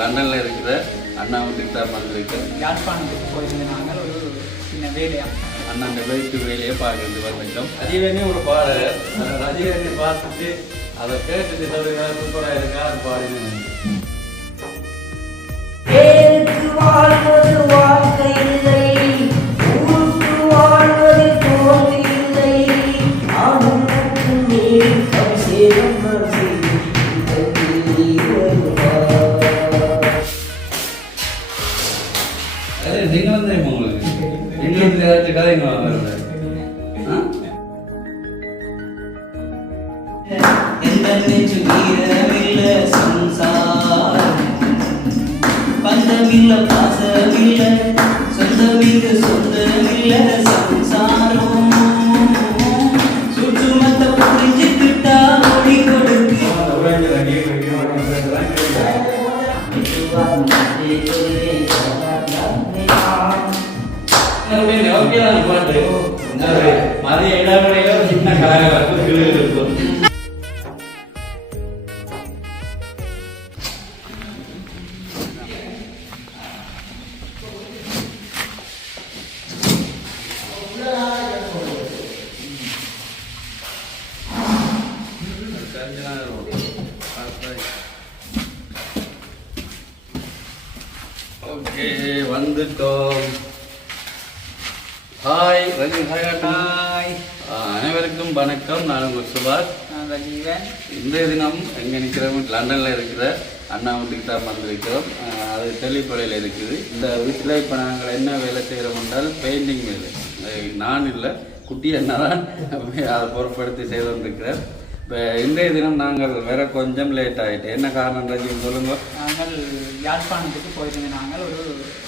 லண்டனில் இருக்கிற அண்ணா வீட்டுக்கு தான் வந்திருக்கேன். யாழ்ப்பாணத்துக்கு போயிருந்தேன். நாங்கள் ஒரு சின்ன வேலையாக அண்ணாண்ட வீட்டு வேலையை பார்க்கறது வந்திருக்கோம். ரஜீவனே ஒரு பாடகர். ரஜீவனை பார்த்துட்டு அதை கேட்டுட்டு சொல்லுங்க சூப்பராக இருக்கா அது பாடுங்க. நீங்களும் தான் உங்களுக்கு நீங்களும் ஏதாச்சும் கதைங்க வருது. பந்தமில்ல பாசமில்ல சொந்தமில்ல சொந்தமில்ல சம்சாரம் சுற்றுமத்த புரிஞ்சுக்கிட்டா ஒளி கொடுக்கு பாட்டு மதிய இடங்களில சின்ன கலாச்சாரம் இருக்கும். ஓகே வந்துட்டோம். ஹாய் ரஜி. ஹாய் அனைவருக்கும் வணக்கம். நான் உங்கள் சுபாஷ். நான் ரஜீவன். இன்றைய தினம் எங்கே நிற்கிறோம்? லண்டனில் இருக்கிற அண்ணா வீட்டுக்கு தான் வந்திருக்கிறோம். அது தெளிப்படையில் இருக்குது. இந்த வீட்டில் இப்போ நாங்கள் என்ன வேலை செய்கிறோம் என்றால் பெயிண்டிங் வேலை. நான் இல்லை, குட்டி அண்ணா தான் அதை பொறுப்படுத்தி செய்து கொண்டிருக்கிறேன். இப்போ இன்றைய தினம் நாங்கள் வேற கொஞ்சம் லேட் ஆகிட்டு. என்ன காரணம் ரஜி சொல்லுங்க? நாங்கள் யாழ்ப்பாணத்துக்கு போயிருந்தேன். நாங்கள் ஒரு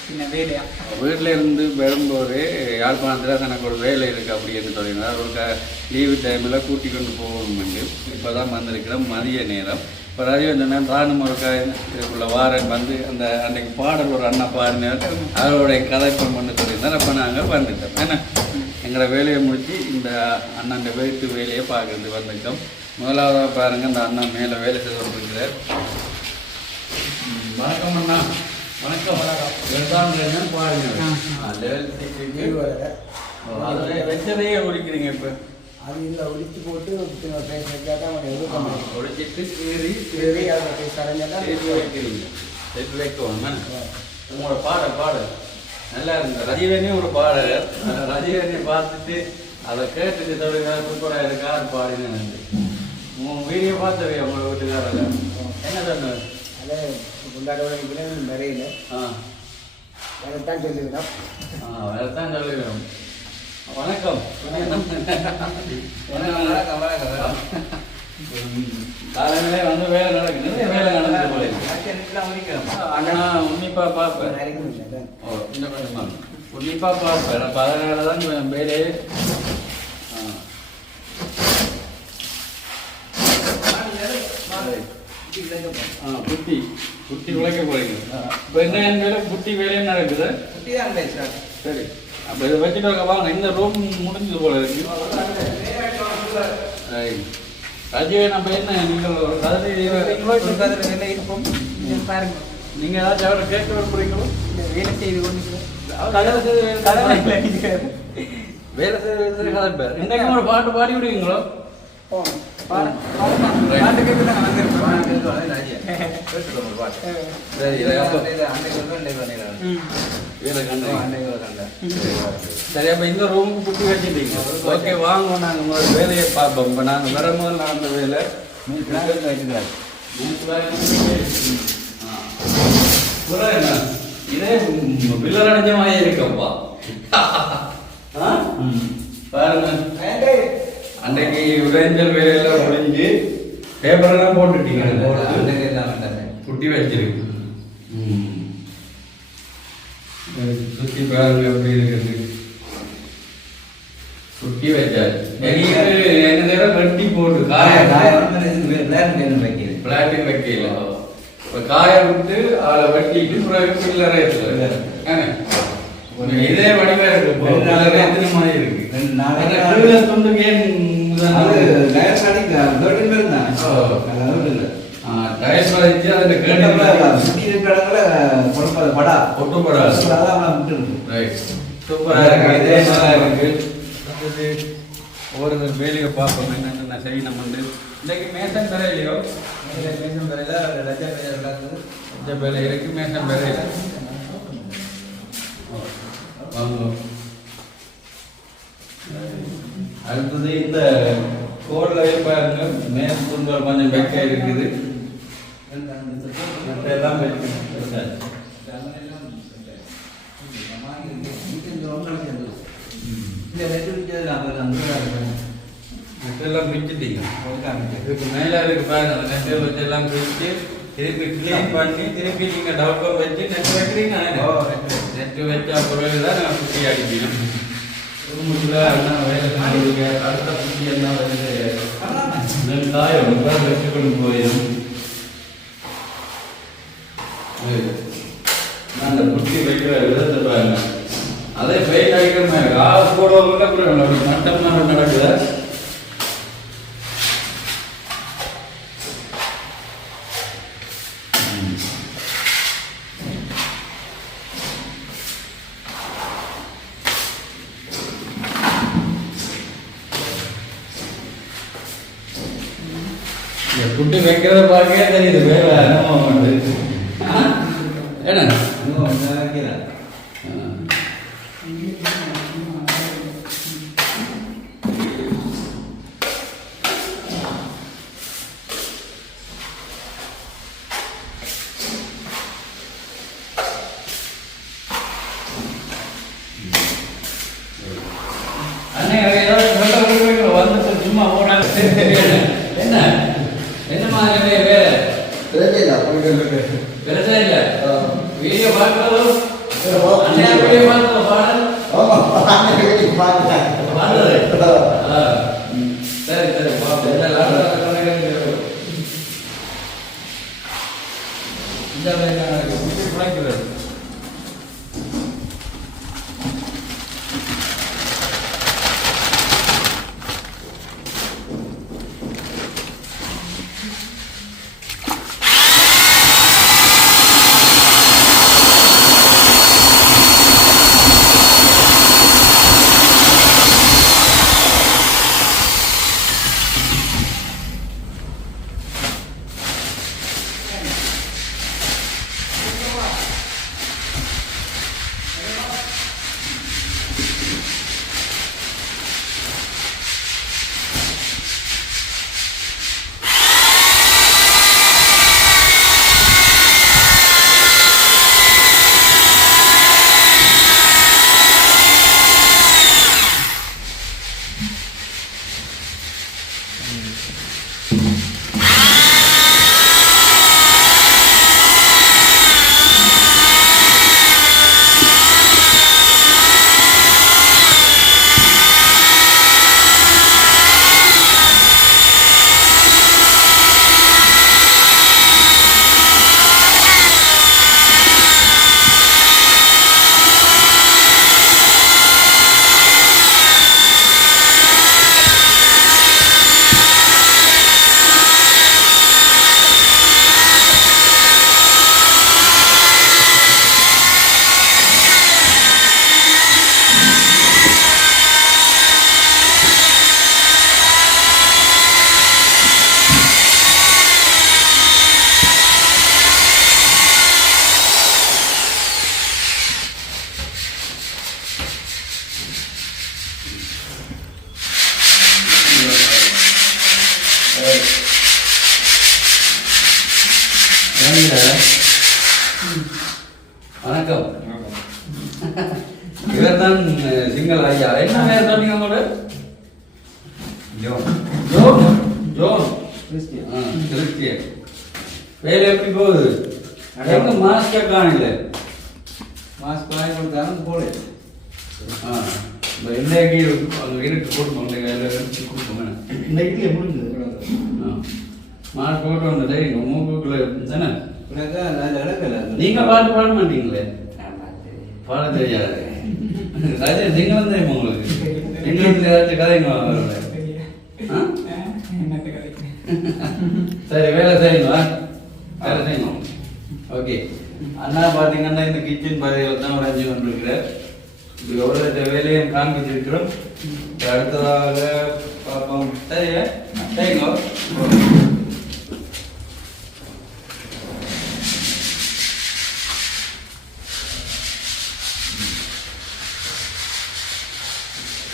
சின்ன வேலையாக வீட்டில் இருந்து வரும்போது யாழ்ப்பாணத்தில் எனக்கு ஒரு வேலை இருக்குது அப்படின்னு சொல்லியிருந்தார். ஒரு லீவு டைமில் கூட்டி கொண்டு போகணும். இப்போ தான் வந்திருக்கிறோம் மதிய நேரம். இப்போ ரஜி சொன்னேன் ராணுவ இதுக்குள்ள வாரன் வந்து அந்த அன்றைக்கு பாடல் ஒரு அண்ணா பாடினார், அவருடைய கதைப்பம் பண்ண சொல்லியிருந்தார். அப்போ நாங்கள் வந்துட்டோம். ஏன்னா எங்களை வேலையை முடித்து இந்த அண்ணன் வீட்டு வேலையை பார்க்கறது வந்துட்டோம். முதலாவதாக பாருங்கள், இந்த அண்ணா மேலே வேலை செய்து கொண்டிருக்கிறார். வணக்கம் அண்ணா. வணக்கம். வணக்கம் பாருங்க. வெச்சதையே ஒழிக்கிறீங்க இப்போ? அது இல்லை, ஒழிச்சு போட்டு ஒழிச்சிட்டு சரி அதை சரஞ்செல்லாம் வைக்கிறீங்க. சேர்த்து வைக்கணும். உங்களோட பாடல் நல்லா இருந்த ரஜீவனே ஒரு பாடகர். ரஜீவனை பார்த்துட்டு அதை கேட்டுட்டு சொல்லுங்க சூப்பராக இருக்கா அது பாடினு. உங்கள் வீடியோ பார்த்தவே உங்களை வீட்டுக்காரங்க என்ன சொன்னார்? அதை கொண்டாட வரையில வேறத்தான் சொல்லிக்கிறோம். வேறத்தான் சொல்லுகிறோம். வணக்கம். காலையிலே வந்து வேலை நடக்குது. வேலை நடந்து போல அண்ணா உன்னிப்பா பார்ப்பேன். உன்னிப்பா பார்ப்பேன். அப்போ அதனால தான் வேலையே குட்டி உழைக்க போறீங்க. இப்போ என்ன வேலை? குட்டி வேலையும் நடக்குது. குட்டி தான் பேசுகிறாங்க. சரி, அப்போ இதை வச்சுட்டு வாங்க. இந்த ரூம் முடிஞ்சது போல இருக்கு. ரஜீவை நம்ம என்ன நீங்கள் வேலை இருப்போம். பாருங்க, நீங்கள் ஏதாச்சும் அவரை கேட்க விரும்புறீங்களோ? வேலை செய்து கொண்டு வேலை செய்து கதை பேர் இன்றைக்கு ஒரு பாட்டு பாடி விடுவீங்களோ? பாட்டு கேட்க தான் சரி, அப்போ இந்த ரூமுக்கு புட்டி வச்சுட்டீங்க. ஓகே, வாங்க நாங்கள் முதல் வேலையை பார்ப்போம். இப்போ நாங்கள் வரும்போது நான் அந்த வேலை இதே பில்லர் அடைஞ்சமாக இருக்கப்பா. பாருங்க, அன்றைக்கு விளைஞ்சல் வேலையெல்லாம் முடிஞ்சு பேப்பரெல்லாம் போட்டுட்டீங்க. குட்டி வச்சிருக்கு. சுற்றி பாருங்க எப்படி இருக்குது. குட்டி வச்சாச்சு. என்ன நேரம் வெட்டி போட்டு பிளாட்டிங் வைக்கல. இப்போ காய விட்டு அதை வெட்டிட்டு பில்லரை இதே வடிவா இருக்கு. எத்தனை மாதிரி இருக்கு துண்டு கேம் டயஸ் வச்சு அதில் படா ஒட்டுப்படா ரைட் சூப்பராக இருக்குது இதே நல்லா இருக்குது ஒவ்வொரு வேலையை பார்ப்போம் என்னென்ன செய்யணும் வந்து இன்றைக்கு மேசன் வேலையிலையோ மேசம் வேலையில் இந்த வேலை இருக்குது மேசன் வேலையில் வாங்க அடுத்தது இந்த கோடில் பாருங்க மேல் துண்டல் கொஞ்சம் வெக்க இருக்குது எல்லாம் நெட்டெல்லாம் பிரிச்சுட்டீங்க இதுக்கு மேலே இருக்கு பாருங்க அந்த நெட்டை வச்செல்லாம் பிரித்து திருப்பி கிளீன் பண்ணி திருப்பி நீங்கள் டவுக்கர் வச்சு நெட்டு வைக்கிறீங்க நெட்டு வச்சா பிறகு தான் நான் குட்டி அடிக்கணும் ரூமுக்குள்ள என்ன வேலை செஞ்சுருக்க அடுத்த குட்டி என்ன வருது வெங்காயம் வச்சுக்கொண்டு போயிடும் அந்த குட்டி வைக்கிற விதத்தை பாருங்க அதே பெயிண்ட் அடிக்கிற மாதிரி காசு போடுவாங்க அப்புறம் மட்டம் நடக்குதா குட்டி வைக்கிறத பார்க்கவே தெரியுது வேலை அனுபவம் வந்து என்ன வந்து சும்மா போனாலும் என்ன என்ன மாதிரி வேலை பிரச்சனை இல்லை வீடியோ பார்க்கறதும் அன்னையா வீடியோ பார்க்கறது பாடல் சரி சரி இந்த பிழைக்கிறது வணக்கம் இவர் தான் சிங்கள் ஐயா என்ன பேர் சொன்னீங்க உங்களோட ஜோன் கிறிஸ்டியன் வேலை எப்படி போகுது எங்க மாஸ்கே காணல மாஸ்க் வாங்கி கொடுத்தாலும் போடு இன்னைக்கு இருக்கு போட்டு வேலை கொடுப்போம் இன்னைக்கு முடிஞ்சது மாஸ்க் போட்டு வந்தது எங்க மூக்குக்குள்ள தானே நீங்க பாட்டு பாட மாட்டீங்களே பாட தெரியாது கதை நீங்க வந்து உங்களுக்கு எங்களுக்கு ஏதாச்சும் கதைங்க சரி வேலை செய்யுங்களா கிச்சன் பாதையில் தான் வரைஞ்சி கொண்டிருக்கிறார். எவ்வளோ வேலையும் காண்பிச்சிருக்கிறோம். அடுத்ததாக பார்ப்போம். சரியா சரிங்க.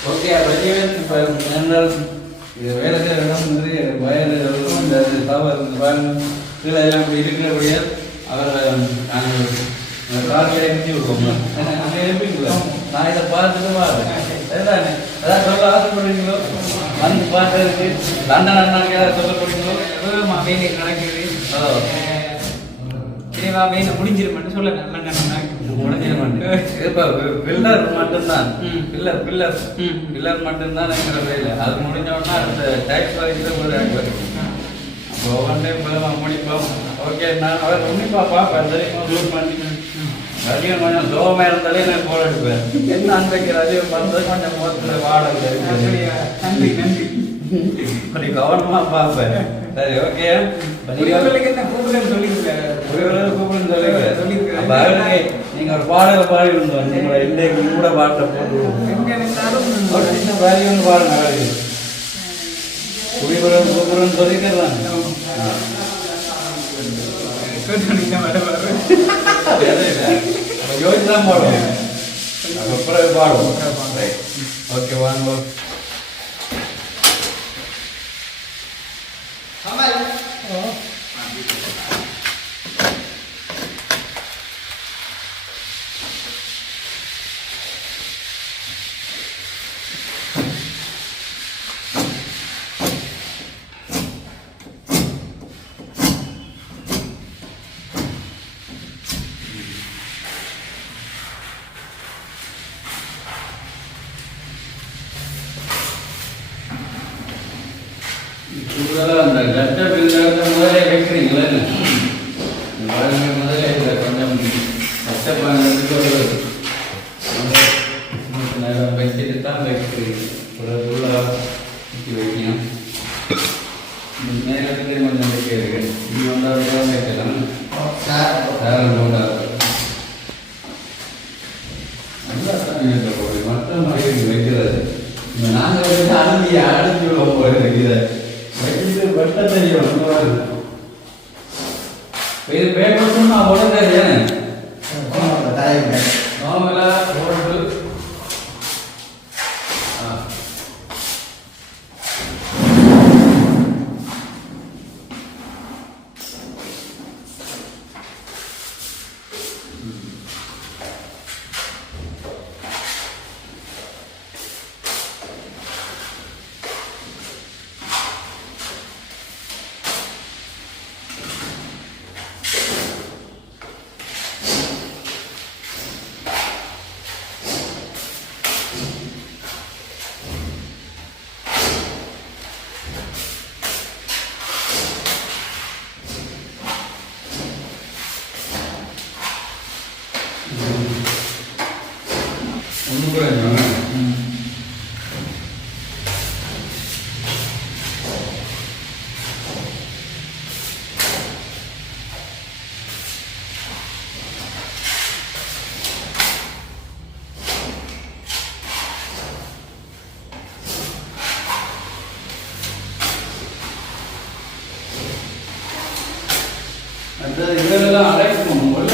ஓகே ரஜீவன் இப்போ என்றால் இது வேலை செய்கிற இடம் நிறைய வயல் இருக்கும். இந்த தவறு கீழே எல்லாம் இப்படி இருக்கிறபடியே அவரை நாங்கள் காலையில் எழுப்பி விடுவோம். அங்கே எழுப்பிங்களா? நான் இதை பார்த்துட்டு பாருங்க. சரிதானே? அதான் சொல்ல ஆசைப்படுறீங்களோ? வந்து பார்க்கறதுக்கு லண்டன் அண்ணாங்க ஏதாவது சொல்லப்படுறீங்களோ? வேலை நடக்குது. ஹலோ சரிவா வேலை முடிஞ்சிருமான்னு சொல்ல நல்லா இப்போ பில்லர் மட்டும்தான். பில்லர் மட்டும்தான் எங்கிற வேலை. அது முடிஞ்சோடனா அந்த டேக்ஸ் வரைக்கும் ஒரு அப்போ ஒவ்வொரு டைம் முடிப்போம். ஓகே நான் அவர் உன்னிப்பா பார்ப்பேன். தெரியுமா ஷூட் பண்ணி ரஜிவன் கொஞ்சம் சோகமாக இருந்தாலே நான் போட எடுப்பேன். என்ன அன்றைக்கு ரஜிவன் பார்த்தது கொஞ்சம் முகத்தில் வாடகை. நன்றி நன்றி. அப்படி கவனமாக பார்ப்பேன். சரி ஓகே என்ன கூப்பிடுன்னு கூப்பிடுன்னு சொல்லிக்கிறேன். நீங்க ஒரு பாடலை பாடி இருந்தோம். உங்களை இன்றைக்கு கூட பாட்டை போட்டு ஒரு சின்ன வேலை ஒன்று பாருங்க. குடிபுறம் கூப்பிடுன்னு சொல்லிக்கிறாங்க. யோசிச்சுதான் பாடுவோம். அப்புறம் பாடுவோம். ஓகே வாங்க. அந்த கட்ட பில்லுங்கிறத முதலே வைக்கிறீங்களே, முதலே இல்லை கொஞ்சம் கஷ்டப்படுறதுக்கு ஒரு நேரம் வச்சுட்டு தான் வைக்கிறீங்க. உள்ளாக வைக்கணும். நேரத்துலேயே கொஞ்சம் வைக்க இருக்கு. நீங்கள் ஒன்றாவது வைக்கலாம். சாரம் ஒன்றாவது நல்லா தான் மற்ற மாதிரி வைக்கிறது. நாங்கள் வந்து அழுந்தியை அடைஞ்சு விடுவோம் போல வைக்கிறது. வச்சுட்டு வெட்ட தெரியும். இது பேப்பர் நான் உடனே தெரியும். நார்மலா போட்டு ஒன்று கூட அந்த இதெல்லாம் அழைக்கணும். உள்ள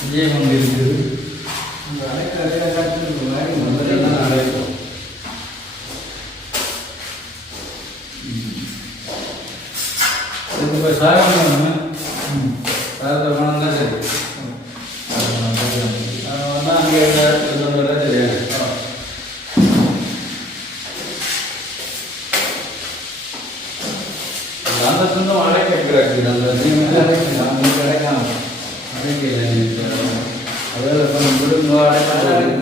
விஜயம் இருக்குது. அந்த அழைக்கலாம் அழைக்கும். இப்போ சாகணும் சாகத்தை பணம் தான் சரி. வந்தால் அங்கே தெரியாது. அந்த சொந்தம் அழைக்கிறாங்க. அந்த நீங்கள் அழைக்கலாம். உங்களுக்கு அழைக்காம அழைக்கல. அதில் கொஞ்சம் விடுங்க அழைக்கலாம்.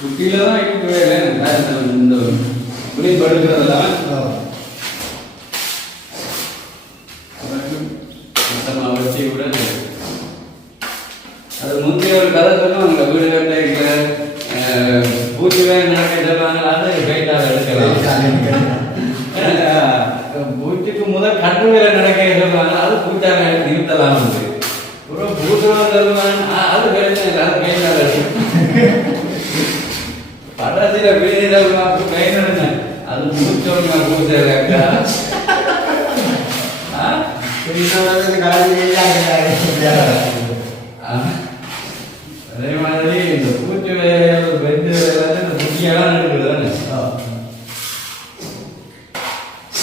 குட்டியில தான் இருக்கவே இல்லை இந்த புளி படுக்கிறதெல்லாம் மொத்தமாக வச்சு விட அது முந்தைய ஒரு கதை சொல்லுவாங்க வீடு கட்ட இருக்கிற பூச்சி வேலை நடக்க சொல்லுவாங்க அதை கைட்டால் எடுக்கலாம் பூச்சிக்கு முதல் கட்டு வேலை நடக்க சொல்லுவாங்க அது பூச்சாக நிறுத்தலாம் வந்து அப்புறம் பூட்டுவாங்க சொல்லுவாங்க அது கைட்டால் அது கைட்டால் படத்தில் வீடுகள் கை நடங்க அது பூச்சோங்க பூச்சா அதே மாதிரி இந்த பூச்சி வேலைகள் வெந்து வேலை இந்த குட்டியெல்லாம் நடக்குது தானே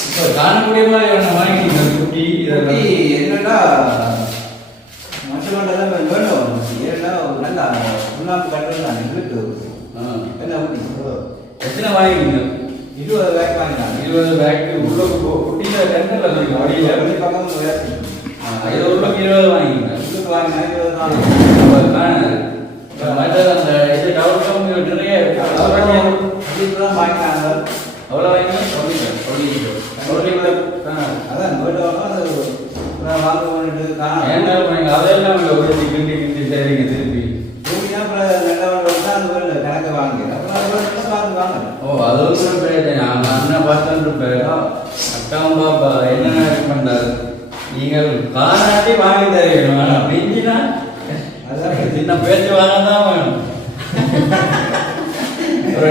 இப்போ காணக்கூடிய மாதிரி ஒன்று வாங்கிக்கிங்க குட்டி இதெல்லாம் என்னன்னா மற்றவங்க வேணும் ஏன்னா நல்லா சுண்ணாம்பு கட்டுறது இருக்கு என்ன ஊட்டி எத்தனை வாங்கிக்கிங்க 20 பேக் வாங்கினாங்க 20 பேக்கு உள்ள குட்டியில் ரெண்டில் சொல்லுங்க வழியில் பக்கம் இது உள்ளுக்கு 20 வாங்கிக்கிங்க உள்ளுக்கு வாங்கினா 20 தான் மற்ற அந்த இது டவுட்டும் நிறைய தான் வாங்கினாங்க அவ்வளோ வாங்கி அதான் வேணும் அது வாங்க வேண்டிட்டு ஏன்னா அதெல்லாம் ஒரு கிண்டி கிண்டி சரிங்க திருப்பி கணக்கு வாங்கி அப்புறம் வாங்க ஓ அது ஒரு பிரச்சனை அண்ணன் பார்த்துருப்பேன் அக்காவும் பாப்பா என்ன பண்றாரு நீங்கள் காராட்டி வாங்கி தருவீங்க வேணும் அப்படின்னா சின்ன பேச்சு வாங்க தான் வேணும் ஒரு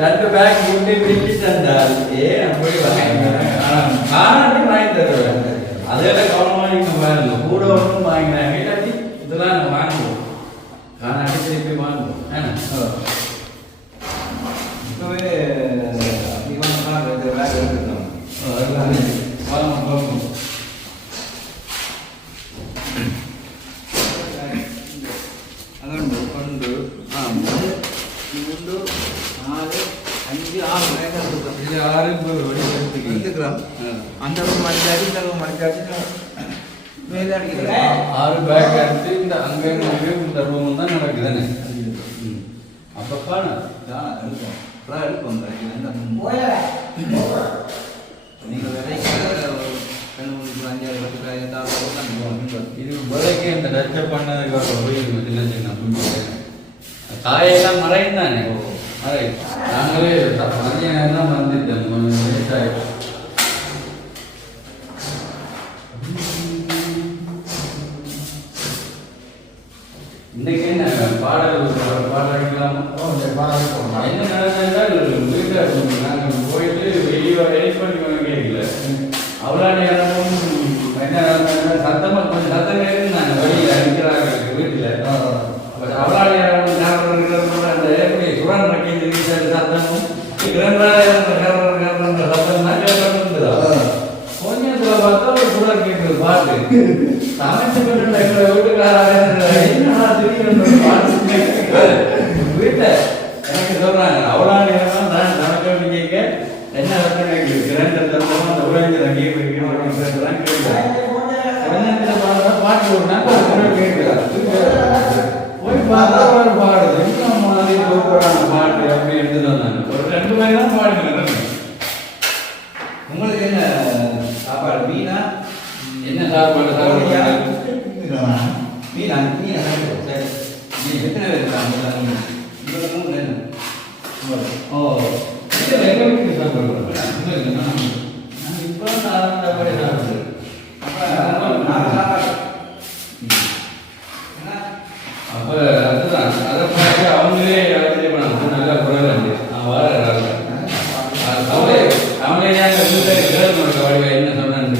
ரெண்டு பேக் முட்டி பிடிச்சி தந்தால் போய் வாங்க காராட்டி வாங்கி தருவேன் அதெல்லாம் கவனமாக நீங்கள் பாருங்க கூட ஒன்றும் வாங்கினாங்க இல்லாட்டி இதெல்லாம் நாங்கள் வாங்குவோம் காராட்டி திருப்பி வாங்குவோம் ஏன்னா இப்பவே அதிகமாக விளையாட்டு எடுத்துக்கணும் അതുകൊണ്ട് കൊണ്ട് 3 4 5 6 எடுத்துக்கிறோம் அந்த மணிக்காச்சு இந்த மணிக்காச்சு மேலே அடிக்கிறேன் 6 பேக் எடுத்து இந்த அங்கே இந்த ரூம் தான் நடக்குதுன்னு அப்போ காண எடுக்கும் எடுக்கும் நீங்கள் இது விலைக்கு இந்த டச்சப் பண்ணதுக்கு போயிருக்கும் சின்ன சின்ன புண்ணு காயெல்லாம் மறையும் தானே மறை நாங்களே மதிய நேரம் தான் வந்துட்டோம் விவசாயம் இன்னைக்கு என்ன பாடல் அடிக்கலாமா என்ன நடந்தால் வீட்டில் நாங்கள் போயிட்டு வெளியே எடிட் பண்ணி கேட்கல அவ்வளோ நேரமும் என்ன சத்தமாக கொஞ்சம் சத்தம் கேட்குது நாங்கள் வெளியில் அடிக்கிறாங்க வீட்டில் அவ்வளோ நேரம் அந்த எப்படி சுரன் வைக்கின்ற சத்தமும் சத்தம் தான் கேட்கறதுதா கொஞ்சத்தில் பார்த்தா ஒரு சுரன் கேட்குது பாட்டு சமைச்சு கொண்டு வீட்டுக்காராக என்னடா திடீர்னு பாட்டு வீட்டை எனக்கு சொல்றாங்க அவ்வளோ நேரம் தான் சமைக்க வேண்டிய கேட்க என்ன கிரைண்டர் தரணும் அந்த உலகத்தில் அங்கேயே போய்க்கலாம் கேட்குறேன் பாட்டு விட்டாங்க கேட்குறாரு போய் பார்த்தா ஒரு பாடுது இன்னும் மாதிரி போகிறாங்க பாட்டு அப்படி எடுத்துட்டு வந்தாங்க ஒரு 2 மணி தான் பாடுங்க உங்களுக்கு என்ன சாப்பாடு மீனா என்ன சாப்பாடு சாப்பிடுறீங்க மீனா மீனா சரி நீ எத்தனை பேர் இருக்காங்க உங்களுக்கு 3 என்ன ஓ இதில் எங்கள் வீட்டுக்கு சாப்பிடுறோம் நான் இப்போ சாப்பிட்றேன் அப்போ அதுதான் அதை பார்த்து அவங்களே ஆச்சரியப்படாங்க நல்லா குரல் நான் வர அவங்களே என்ன சொன்னாங்க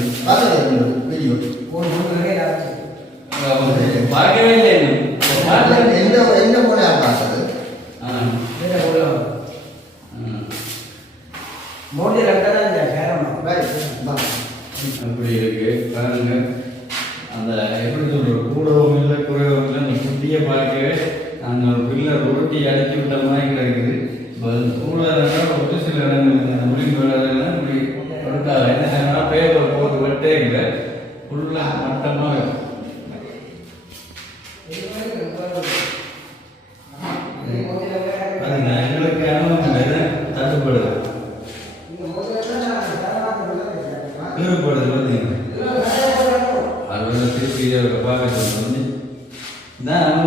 பார்க்கவே இல்லை என்ன போல பார்த்தது அப்படி இருக்கு பாருங்க அந்த எப்படி சொல்ற கூடவும் இல்லை குறைவும் இல்லை அந்த குட்டியை பார்க்கவே நாங்கள் ஒரு பில்லர் உருட்டி அடிச்சு விட்ட மாதிரி இருக்குது இப்போ கூட ஒரு சில இடங்கள் அந்த முடிவு விளையாடுறதுலாம் இப்படி கொடுக்காது என்ன செய்யணும் பேப்பர் போட்டு வெட்டே இல்லை ஃபுல்லாக மட்டமாக திருப்பி பார்க்க சொல்லுங்க நான்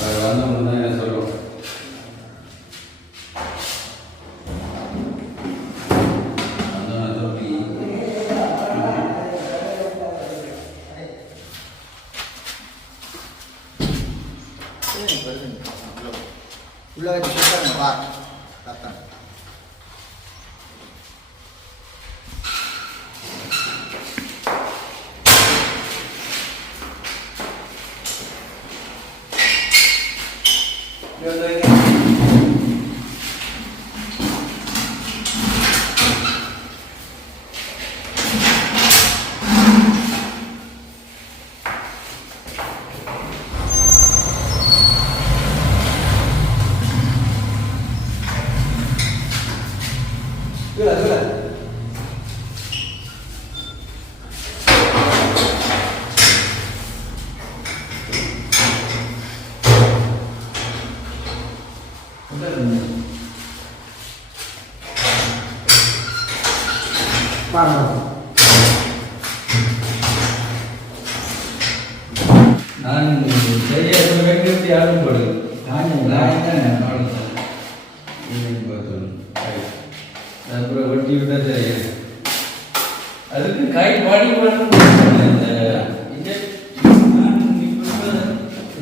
அவர் வந்தவங்க தான் என்ன சொல்லுவோம் உள்ள வச்சு சுத்தாங்க வா கத்தான் நான் சரியாக வெட்டி யாரும் போடுது அப்புறம் ஒட்டி விட்டா சரி அதுக்கு கை பாடி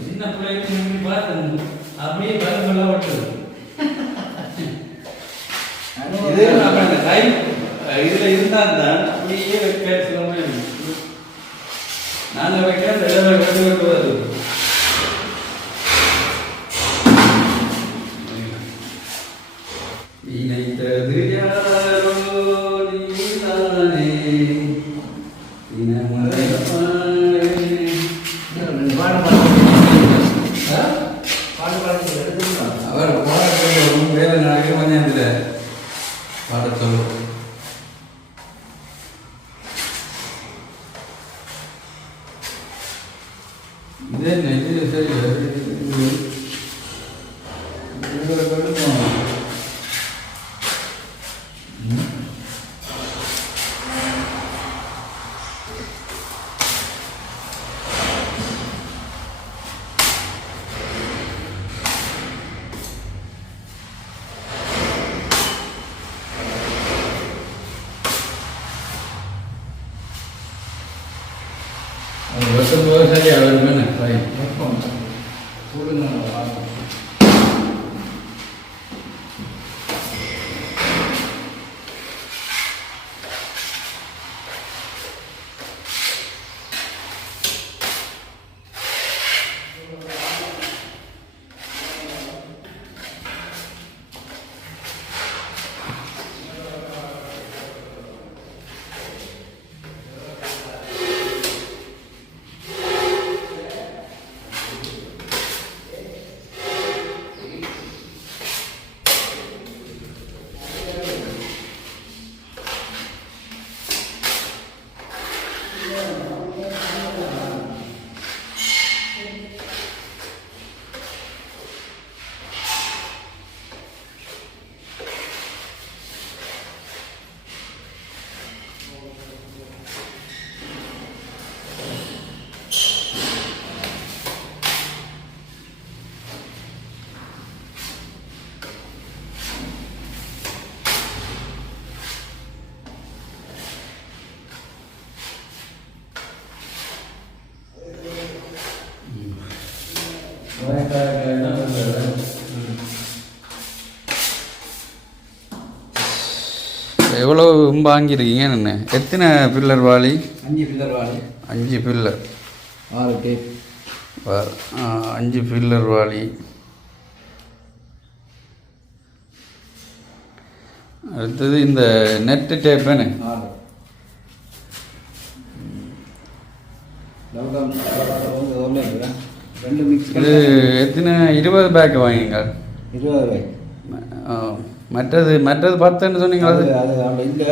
சின்ன பிள்ளைக்கு பார்த்தேன் அப்படியே பருப்பெல்லாம் ஒட்டுது இது நம்ம இந்த கை இதில் இருந்தால் தான் அப்படியே வைக்க சிலமே நாங்கள் வைக்க அந்த இடம் கட்டு வெட்டுவது இணைத்தது யாரோ நீதானே அவர் பாடத்தில் வேலை நாளைக்கு மதியத்தில் பாடத்தோடு இதே நெஞ்சு சரி வருஷம் சரி அவர் மேலே எவ்வளோ வாங்கியிருக்கீங்க என்ன எத்தனை பில்லர் வாளி 5 பில்லர் வாளி 5 பில்லர் 6 டேப் 5 பில்லர் வாளி அடுத்தது இந்த நெட்டு டேப் என்ன 6 ரெண்டு மிக்ஸ் இது எத்தனை 20 பேக் வாங்கிங்க 20 ரூபாய் மற்றது 10ன்னு சொன்னீங்களா அது அது இல்லை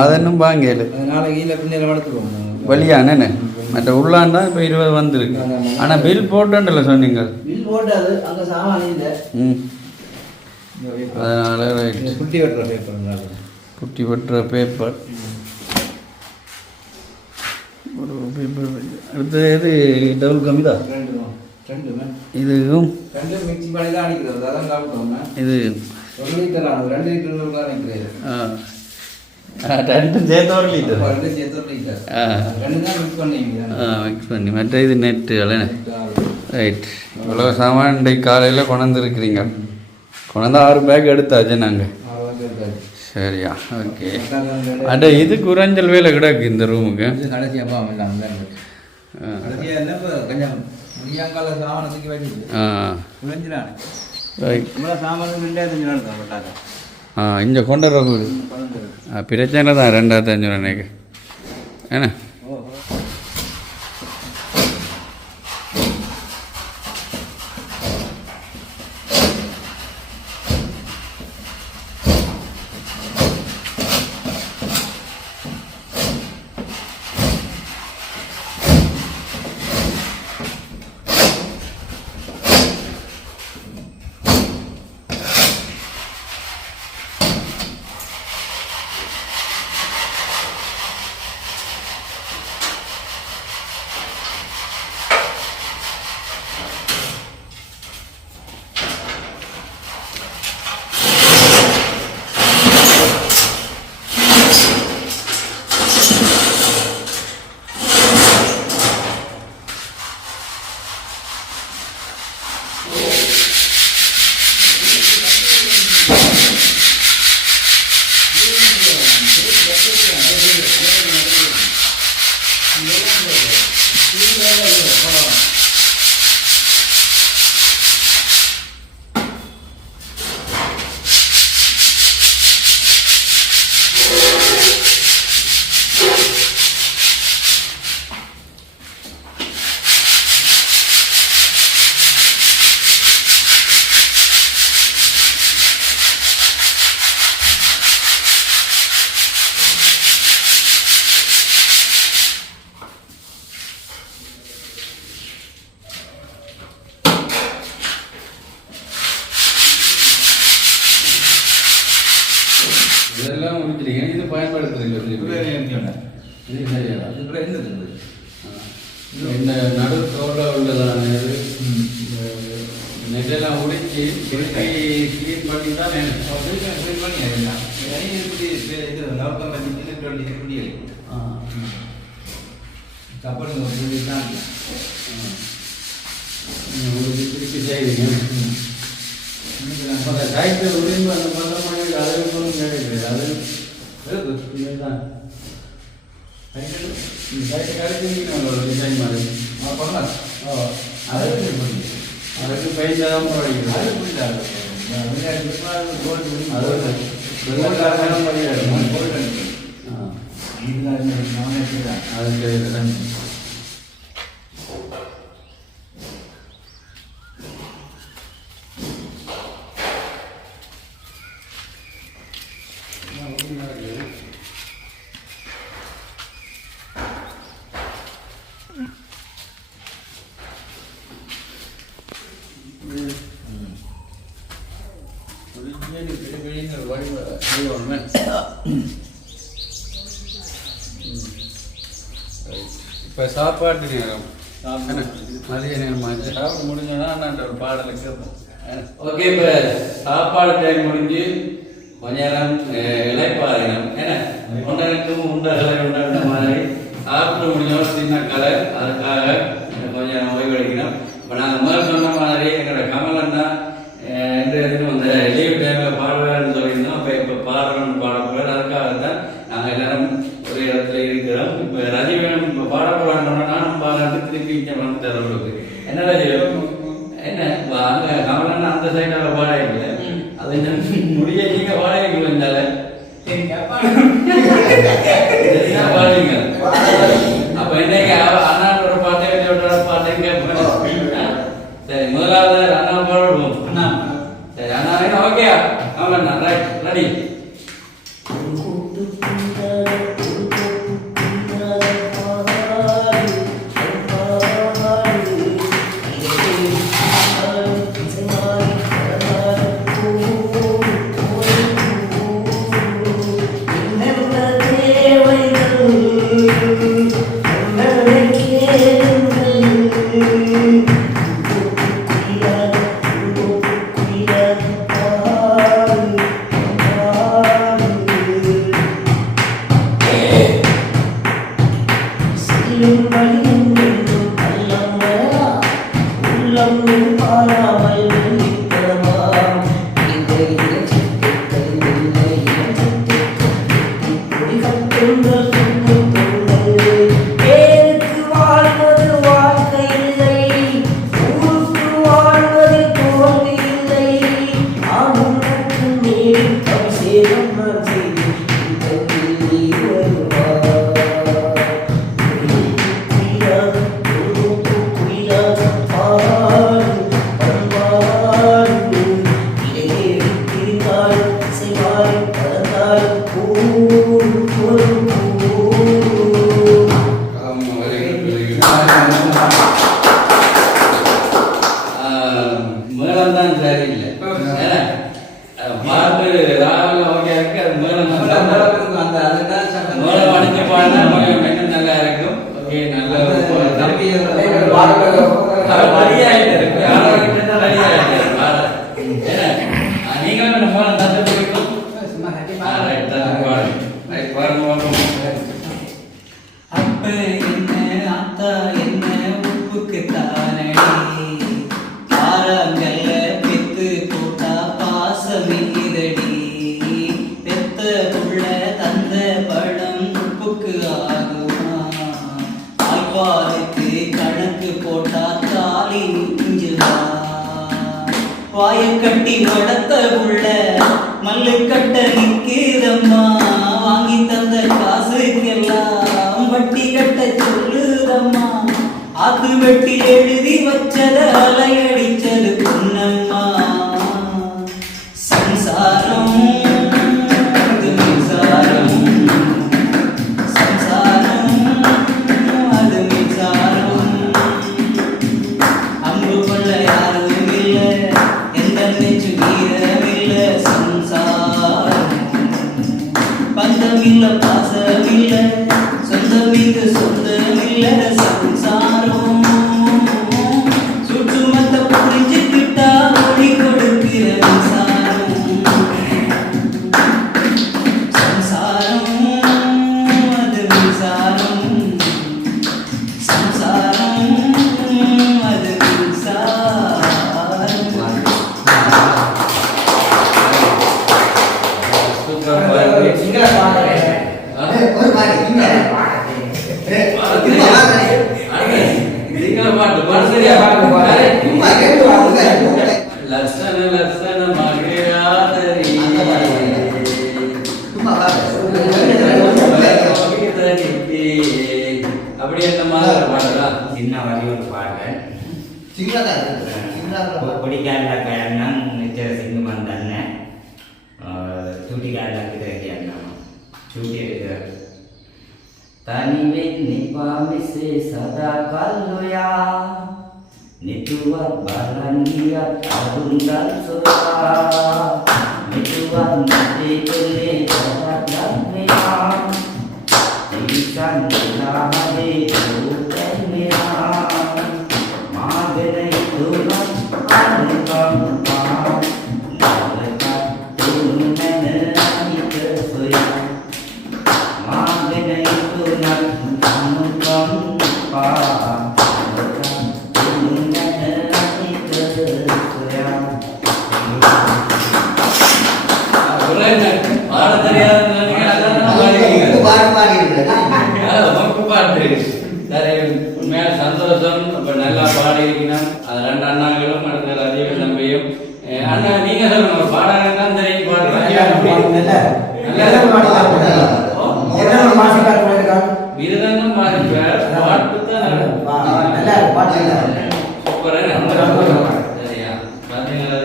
அது இன்னும் வாங்கல நாளைக்கு இல்லை பின்னேரம் எடுத்துருவோம் வழியானே மற்ற உள்ளான் தான் இப்போ 20 வந்துருக்கு ஆனால் பில் போட்டுல சொன்னீங்க பில் போட்டு அது அங்கே சாமான் இல்லை அதனால் ரைட் குட்டி வெட்டுற பேப்பர் குட்டி வெட்டுற பேப்பர் ஒரு பேப்பர் அடுத்தது எது டபுள் கம்மி தான் இதுவும் மிக்சி பண்ணி தான் அடிக்கிறது அதான் சாப்பிட்டோம் இது 1 லிட்டர் ஆனது 2 லிட்டர் தான் நிற்கிறது ரெண்டும் சேர்த்து 1 லிட்டர் 2 சேர்த்து 1 லிட்டர் 2 தான் மிக்ஸ் பண்ணிங்க மிக்ஸ் பண்ணி மற்ற இது நெட்டு அல்ல ரைட் இவ்வளோ சாமான் இன்றைக்கு காலையில் கொண்டாந்துருக்குறீங்க கொண்டாந்து 6 பேக் எடுத்தாச்சு நாங்கள் சரியா ஓகே அட இது குறைஞ்சல் வேலை கிடக்கு இந்த ரூமுக்கு கடைசியாக கொஞ்சம் முடியாங்கால சாமானத்துக்கு வேண்டியது குறைஞ்சிடானே ரைட் சாமான் 2500 தான் போட்டாங்க இங்கே கொண்டு வர பிரச்சனை தான் 2500 எனக்கு ஏன்னா இதெல்லாம் முடிச்சிருக்கீங்க இது பயன்படுத்துறீங்க இந்த நடு தோட்டம் உள்ளதான நெல்லெல்லாம் உடைச்சி திருப்பி க்ளீன் பண்ணி தான் திருப்பி செய்வீங்க டைட்டில் உரிமை அந்த பண்ணுற மாதிரி அது ஒன்றும் கிடையாது அது தான் டைட்டு கிடைச்சிங்கன்னா ஒரு டிசைன் மாதிரி பண்ணலாம் அதுக்கு பெயிண்ட் தான் படிக்கிறது அதுக்கு இப்போ சாப்பாட்டு நேரம் மதிய நேரம் சாப்பிட முடிஞ்சோன்னா நான் ஒரு பாடலை கேட்போம். ஓகே, இப்போ சாப்பாடு டைம் முடிஞ்சு கொஞ்ச நேரம் இலைப்பாறையம் ஏன்னா ஒன்றரைக்கும் உண்டகளை உண்டான மாதிரி சாப்பிட முடிஞ்சோம் சின்ன கலை அதுக்காக கொஞ்சம் நேரம் ஓய்வு எடுக்கணும். இப்போ நாங்கள் முதல் சொன்ன மாதிரி எங்களோட கமலன்னா இந்த லீவ் டைமில் பாடுவார்னு சொல்லியிருந்தோம். அப்போ இப்போ பாடுறோம்னு பாடக்கூடாது, அதுக்காக தான் நாங்கள் எல்லாரும் ஒரு இடத்துல இருக்கிறோம். இப்போ ரஜினியும் இப்போ பாட போகிறான்னு நானும் பாடுறது திருப்பி இங்கே வந்து தரவுக்கு என்ன ரஜிவம் என்ன அங்கே கமலன்னா அந்த சைடால் பாட இல்லை, அது முடிய நீங்கள் பாடுவீங்க இருந்தால பாடுவீங்க. அப்போ என்னைக்கு அண்ணாவோட பாட்டை விட்டோட பாட்டையும் கேட்பேன். சரி, முதலாவது அண்ணா பாடுவோம். அண்ணா சரி, அண்ணா ஓகே கமலண்ணா ரைட் ரெடி. Oh செய்து இதற்கில் நீ வருவாய். குயிலா, குயிலா, பாடு, பண்பாடு, இடையே விட்டிருந்தாள், இசைவாய் பறந்தாள், பூ, ஒரு பூ. ஆமா, very good, very good. மேளம் தான் சரியில்லை. பாட்டு ராவில் ஓகே இருக்கு, அது மேளம் மேளம் அடிச்சு பாடினா இன்னும் நல்லா இருக்கும். ஓகே, நல்ல நீங்களும் மேளம் தந்து பிடிக்கும். சும்மா கட்டி அப்ப என்ன அத்தா என்ன உப்புக்கு தானடி ஆரங்கல்ல பெத்து போட்டா பாசமிதடி பெத்த புள்ள தந்த பழம் உப்புக்கு ஆகுமா ஆய்வாருக்கு கணக்கு போட்டா தாலி மிஞ்சுமா வாய கட்டி வளர்த்த புள்ள மல்லு கட்ட நிக்குதம்மா வாங்கி தந்த காசுக்கெல்லாம் வட்டி கட்ட சொல்லுதம்மா அது வெட்டி எழுதி வச்சத அலையடிச்சது பொன்னம்மா சம்சாரம் அது மின்சாரம் சம்சாரம் அது மின்சாரம் அம்பு கொள்ள யாரும் இல்லை எந்த நெஞ்சு வீரமில்ல சம்சாரம் பந்தமில்ல பாசமில்ல சொந்தமில்ல சொந்தமில்ல சம்சாரம் சுற்றுமத்த புரிஞ்சுக்கிட்டா ஒளி கொடுக்கிற மின்சாரம் சம்சாரம் அது மின்சாரம் சம்சாரம் அது மின்சாரம். சூப்பர் பாட்டு. ஒரு மாதிரி இங்க பாட்டு சரியா சும்மா கேட்டு வாங்க. லட்சண லட்சண மகிழாதரி சும்மா அப்படி என்ன மாதிரி பாடுறா? சின்ன வரி ஒரு பாடுறேன். சிங்களா சிங்களா கொடிக்கால கயனம் நிச்சய சிங்கு வந்தன்ன சூட்டிக்கால கிட்ட சூட்டி இருக்கிறார் තනිවෙන් නිපා මෙසේ සදා කල්ලොයා නිතුවත් බලන් ගියත් අඳුන්දල් සොයා නිතුවත් නැටේ කලේ සදක් ලක්මයා තිරිසන් වෙලාමදේ ඕතැන්මයා මාගෙන ඉතුනත් අනුකම්පා නවකත් තුනු නැන අනිත සොයා මාගෙන ඉතුනත් අනුකම්පා பாட தெரியாது பாட்டு சரி, உண்மையா சந்தோஷம். இப்ப நல்லா பாடி இருக்கணும். அது ரெண்டு அண்ணாங்களும் அடுத்த ரஜீவ் தம்பியும். அண்ணா நீங்க சொல்லுங்க, பாடம் தான் தெரியும். விருதங்கம் பாடிப்பார், பாட்டு தான் சரியா பாத்தீங்களா?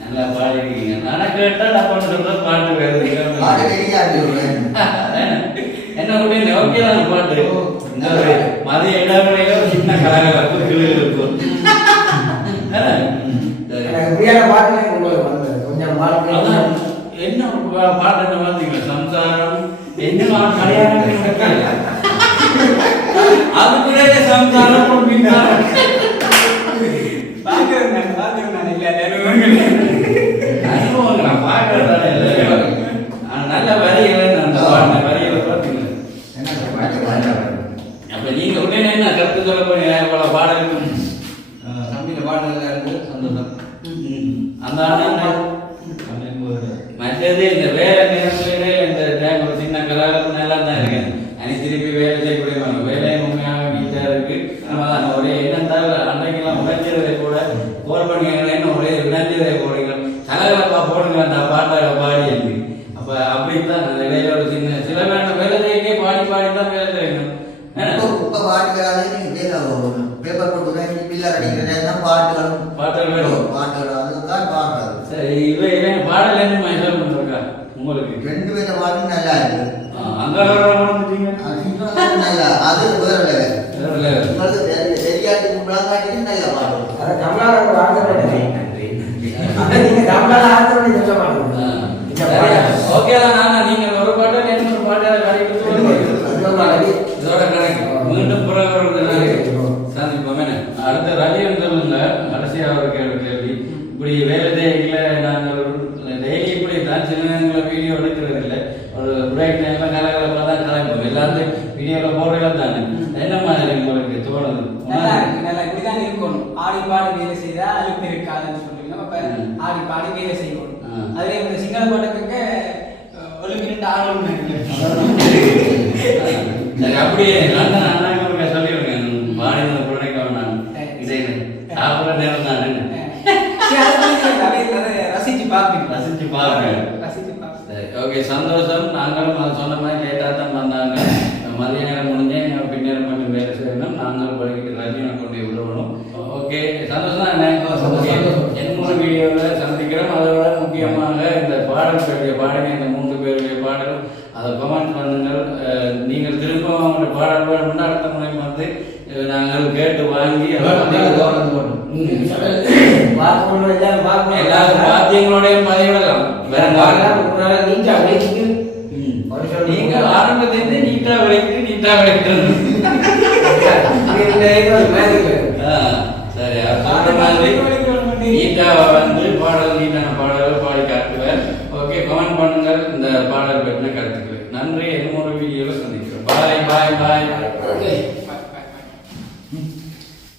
நல்லா பாடி இருக்கீங்க. நானே கேட்டா நான் சொல்ற பாட்டு வருது. என்ன அப்படின்னு ஓகே தான் பாட்டு. மதிய இடங்களில சின்ன கலகலப்பு கிளி இருக்கும். என்ன பாட்டு என்ன பார்த்தீங்களா? சம்சாரம் என்ன கல்யாணம் அது கூட சம்சாரம் பின்னாரம் அனுபவங்களா பார்க்கறதால நல்ல வரிகள் அந்த பாடின வரிகளை பார்த்தீங்களா? அப்ப நீங்க உடனே என்ன கருத்து சொல்ல போறீங்க? இவ்வளவு பாடலுக்கும் தம்பியில பாடல இருக்கு சந்தோஷம். அந்த அண்ணன் மற்றது இந்த வேலை நேரத்திலே இந்த டைம் ஒரு சின்ன கலாச்சாரம் நல்லா தான் இருக்கு. அனி திருப்பி வேலை செய்யக்கூடிய வேலையும் உண்மையாக நீட்டாக இருக்கு. நம்ம தான் ஒரே என்னென்றால் அன்றைக்கெல்லாம் உழைச்சதை கூட கோல் பண்ணிங்கன்னா ஒரே விளைஞ்சதை போடுங்க கலகலப்பா போடுங்க அந்த பாட்டாக பாடி இருக்கு. அப்படித்தான் அந்த இடையில ஒரு சில வேணும் வேலை செய்ய பாடி பாடி தான் வேலை செய்யணும். இப்ப பாட்டுகளால பேப்பர் போட்டு பில்லர் அடிக்கிறதா பாட்டுகளும் பாட்டுகள் அதுதான் பாடுறது. சரி இவன் பாடல் என்ன சொல்லுங்க உங்களுக்கு 2 பேரும் பாட்டும் நல்லா இருக்கு. அங்க நல்லா அது வேற லெவல். வேற லெவல் சரியாட்டு முழங்காட்டி நல்லா பாடுவோம். அத தமிழால வார்த்தை நன்றி நீங்க தமிழால ஆர்த்தோட சொல்ல மாட்டீங்க. ஓகே நானா நீங்க ஒரு பாட்டு என்ன ஒரு பாட்டு கரெக்ட் இதோட கணக்கு மீண்டும் சந்திப்போமே. அடுத்த ரவியம் சொல்லுங்க கடைசியாக ஒரு கேள்வி. இப்படி வேலை தேவைகளை நாங்கள் டெய்லி இப்படி தான் சில நேரங்களில் வீடியோ எடுக்கிறது இல்லை. ஒரு பிரேக் டைம்ல கலகலப்பாக தான் கலப்போம். எல்லாத்தையும் வீடியோவில் போடுறது தானே. என்ன மாதிரி உங்களுக்கு தோணுது? நல்லா இப்படிதான் இருக்கணும். ஆடி பாடி வேலை செய்தா அழுப்பு இருக்காதுன்னு சொல்றீங்க. அப்ப ஆடி பாடி வேலை செய்யணும். அதுல இந்த சிங்கள பாட்டுக்கு ஒழுங்கு 2 ஆடணும். சரி அப்படியே அண்ணா சொல்லிடுங்க பாடினது பிள்ளைக்காக நான் இசை சாப்பிட நேரம் தான் ரசிச்சு பார்ப்பீங்க. ரசிச்சு பாருங்க. சரி ஓகே சந்தோஷம். நாங்களும் அது சொன்ன மாதிரி லேட்டாக தான் வந்தாங்க. மதிய நேரம் முடிஞ்சேன் பின்னேரம் மட்டும் வேலை செய்யணும். நாங்களும் படிக்கிட்டு ரஜினை கொண்டு விடணும். ஓகே சந்தோஷம் தான் என்ன வீடியோவில் சந்திக்கிறோம். அதோட முக்கியமாக இந்த பாடல்களுடைய பாடின இந்த 3 பேருடைய பாடலும் அதை கமெண்ட் பண்ணுங்கள். நீங்கள் திரும்ப அவங்களுடைய பாடல் வேணும்னா அடுத்த முறை வந்து நாங்கள் கேட்டு வாங்கி எல்லாரும் வாத்தியங்களோடைய பதிவிடலாம். நீங்க ஆரம்பத்திலிருந்து நீட்டா விளைக்கிறது சரி அந்த மாதிரி நீட்டா வந்து பாடல் நீட்டான பாடல்கள் பாடி காட்டுவேன். ஓகே கமெண்ட் பண்ணுங்கள் இந்த பாடல் பற்றின கருத்துக்கள். நன்றி. இன்னொரு வீடியோவில் சந்திக்கிறோம். பாய் பாய் பாய். ஓகே.